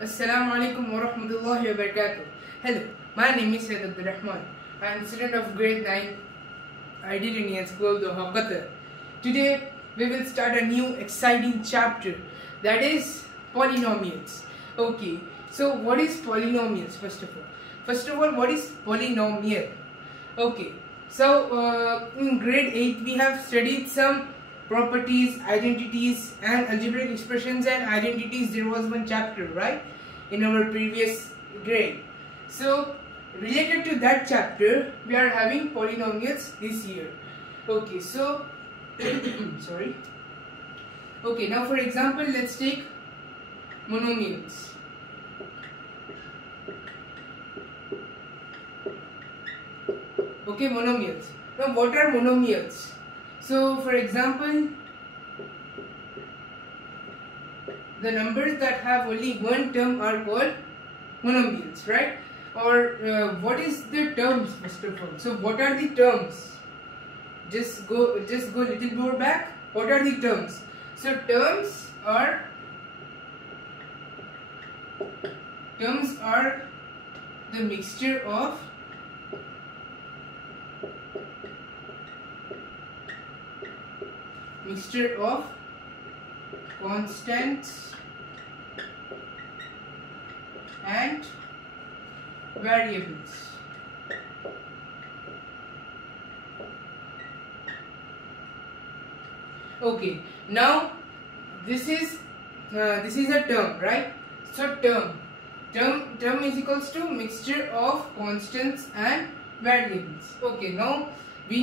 Assalamu alaikum wa rahmatullahi wa barakatuh. Hello, my name is Syed Abdul Rahman. I am a student of grade 9 Ideal Indian School, Doha, Qatar. Today we will start a new exciting chapter, that is polynomials. Okay, so what is polynomials first of all? First of all, what is polynomial? Okay, so in grade 8 we have studied some properties, identities and algebraic expressions and identities. There was one chapter, right, in our previous grade. So related to that chapter we are having polynomials this year. Okay, so sorry. Okay, now for example let's take monomials. Okay, monomials. Now what are monomials? So for example, the numbers that have only one term are called monomials, right? Or what is the terms first of all? So what are the terms? Just go little more back. What are the terms? So terms are the mixture of constants and variables. Okay, now this is a term, right? So term is equals to mixture of constants and variables. Okay, now we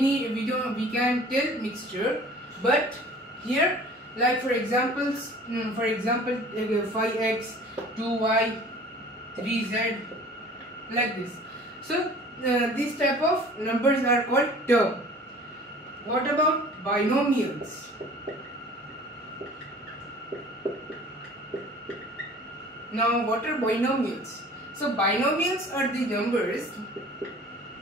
can tell mixture, but here, like for example 5x, 2y, 3z, like this. So these type of numbers are called term. What about binomials? Now what are binomials? So binomials are the numbers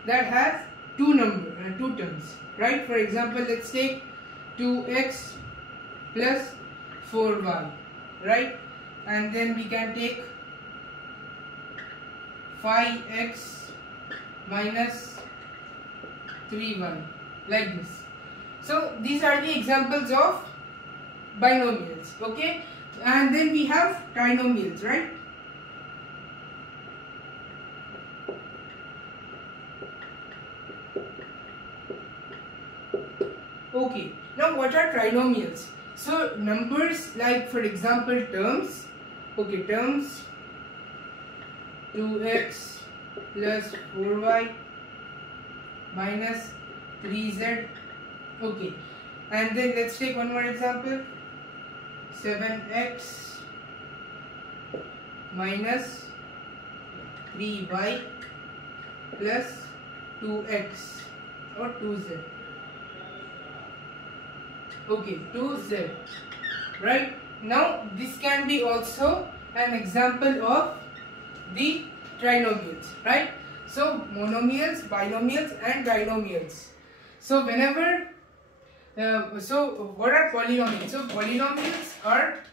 that have two terms, right? For example, let's take 2x plus 4y, right? And then we can take 5x minus 3y, like this. So these are the examples of binomials, okay? And then we have trinomials, right? Okay, now what are trinomials? So numbers like for example terms, okay, terms 2x plus 4y minus 3z, okay, and then let's take one more example, 7x minus 3y plus 2x or 2z. Okay, 2z, right? Now this can be also an example of the trinomials, right? So monomials, binomials and trinomials. So whenever so what are polynomials? So polynomials are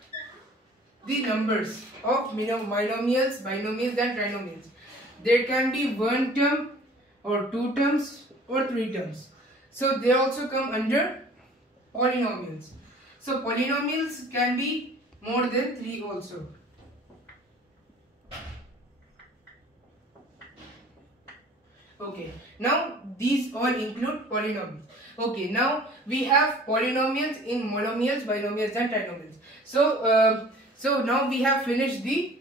the numbers of binomials, and trinomials. There can be one term or two terms or three terms. So they also come under polynomials. So polynomials can be more than 3 also. Okay, now these all include polynomials. Okay, now we have polynomials in monomials, binomials and trinomials. So so now we have finished the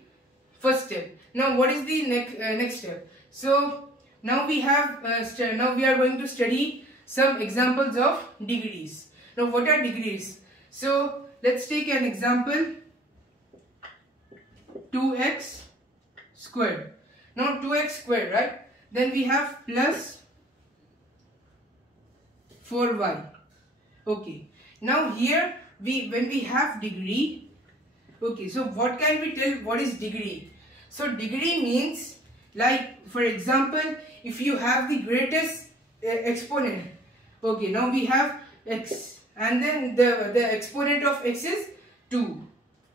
first step. Now what is the next step? So now we have now we are going to study some examples of degrees. Now what are degrees? So let's take an example, 2x squared. Now 2x squared, right? Then we have plus 4y. Okay. Now here when we have degree, okay, so what can we tell what is degree? So degree means, like for example, if you have the greatest exponent, okay, now we have x and then the exponent of x is 2,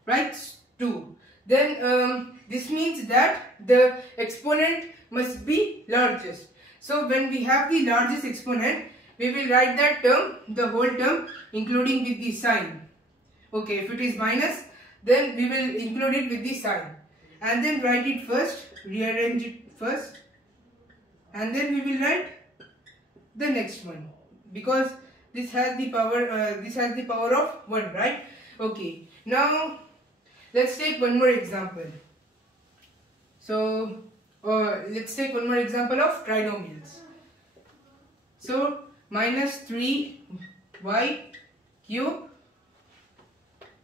right? 2. then this means that the exponent must be largest. So when we have the largest exponent, we will write that term, the whole term, including with the sign. Okay, if it is minus, then we will include it with the sign. And then write it first, rearrange it first. And then we will write the next one. Because this has the power of 1, right? Okay, now let's take one more example. So let's take one more example of trinomials. So minus 3y cube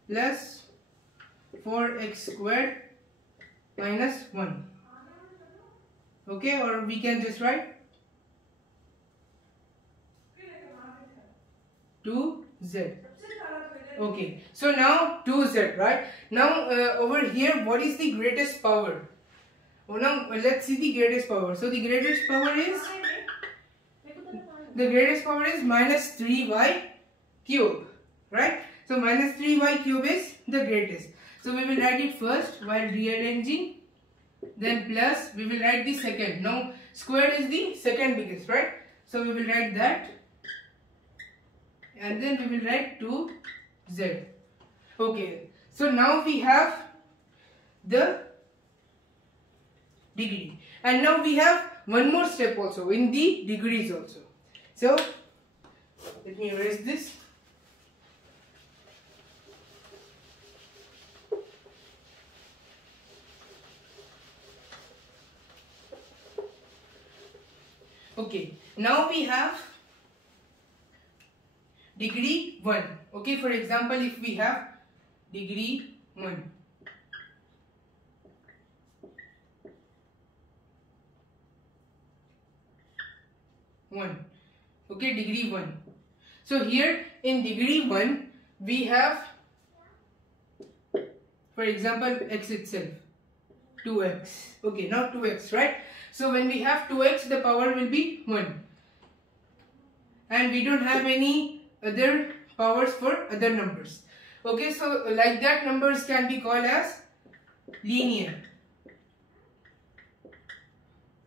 plus 4x squared minus 1. Okay, or we can just write 2z. Okay, so now 2z, right? Now over here, what is the greatest power? Oh, now let's see the greatest power. So the greatest power is minus 3y cube, right? So minus 3y cube is the greatest. So we will write it first while rearranging. Then plus, we will write the second. Now square is the second biggest, right? So we will write that. And then we will write 2z. Okay, so now we have the degree. And now we have one more step also in the degrees also. So let me erase this. Okay, now we have degree 1. Okay, for example, if we have degree 1. Okay, degree 1. So here in degree 1 we have, for example, x itself, 2x. Okay, now 2x, right? So when we have 2x, the power will be 1. And we don't have any other powers for other numbers. Okay, so like that, numbers can be called as linear.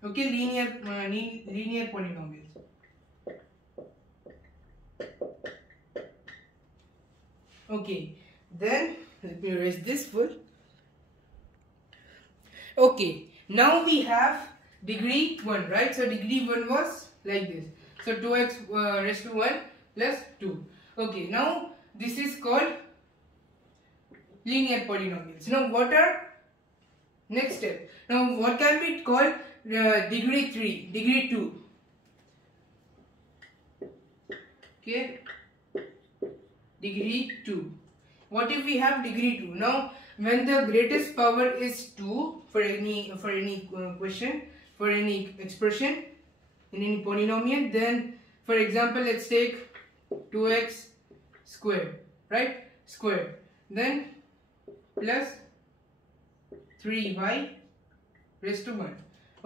Okay, linear polynomials. Okay, then let me erase this full. Okay, now we have degree 1, right? So degree 1 was like this. So 2x raised to 1 plus 2. Okay, now this is called linear polynomials. Now what are next step? Now what can be called degree 3, degree 2? Okay, degree 2. What if we have degree 2? Now when the greatest power is 2 for any question, for any expression in any polynomial, then for example, let's take 2x squared, right? Squared, then plus 3y raised to 1.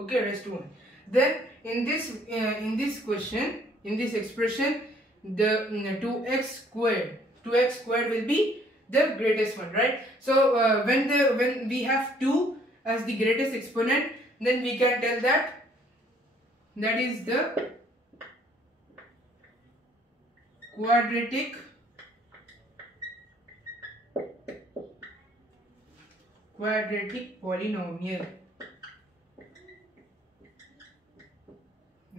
Okay, raised to 1. Then in this question, in this expression, the 2x squared will be the greatest one, right? So when we have 2 as the greatest exponent, then we can tell that is the quadratic polynomial.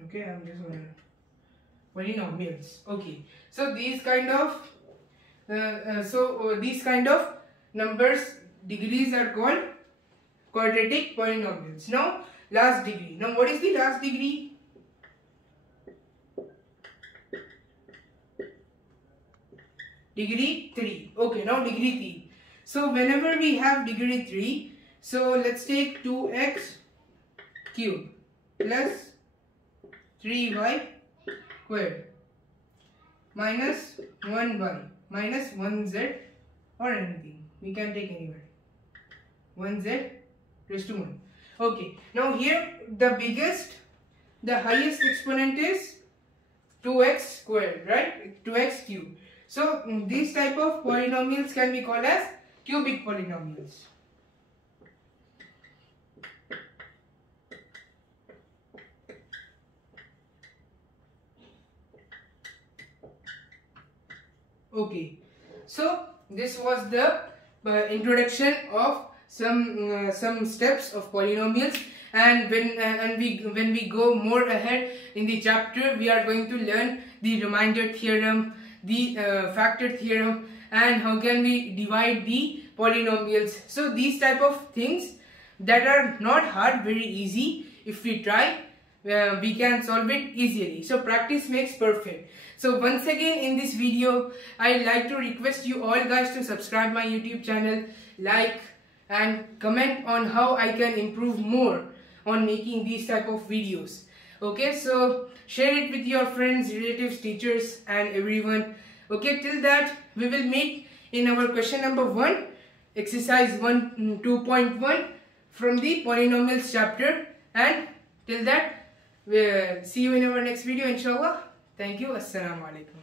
Okay, I'm just going to polynomials. Okay, so these kind of these kind of numbers, degrees are called quadratic polynomials. Now last degree. Now what is the last degree? Degree 3. Okay, now degree 3. So whenever we have degree 3, so let's take 2x cube plus 3y squared minus 1y minus 1z or anything. We can take anywhere. 1z raised to 1. Okay, now here the highest exponent is 2x squared, right? 2x cube. So these type of polynomials can be called as cubic polynomials. Okay, so this was the introduction of some steps of polynomials, and when we go more ahead in the chapter, we are going to learn the remainder theorem, the factor theorem, and how can we divide the polynomials. So these type of things that are not hard, very easy. If we try, we can solve it easily. So practice makes perfect. So once again in this video, I'd like to request you all guys to subscribe my YouTube channel, like and comment on how I can improve more on making these type of videos. Okay, so share it with your friends, relatives, teachers and everyone. Okay, till that we will meet in our question number 1, exercise 2.1 from the polynomials chapter, and till that we'll see you in our next video inshallah. Thank you. Assalamu alaikum.